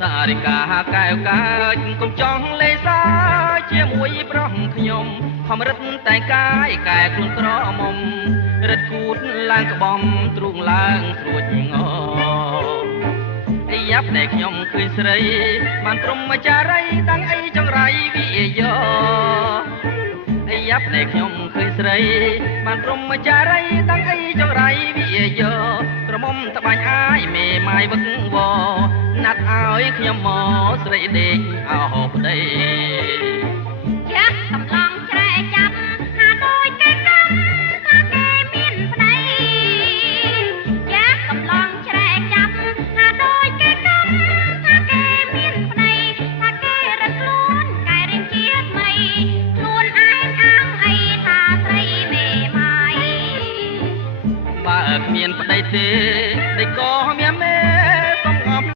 សារិកាកែវកាចកុំចង់លេងសើចជាមួយប្រុសខ្ញុំខំរឹតតែកាយកែខ្លួនក្រមុំរឹតគូតឡើងក្បំទ្រូងឡើងស្រួចងយ៉ាប់តែខ្ញុំឃើញស្រីបានព្រមចារីតាំងអីចង្រៃវិយោយ៉ាប់តែខ្ញុំឃើញស្រីបានព្រមចារីតាំងអីចង្រៃវិយោក្រមុំត្បាញអាយមេម៉ាយវឹកវណាត់ឲ្យខ្ញុំមកស្រីដេកអោប្តី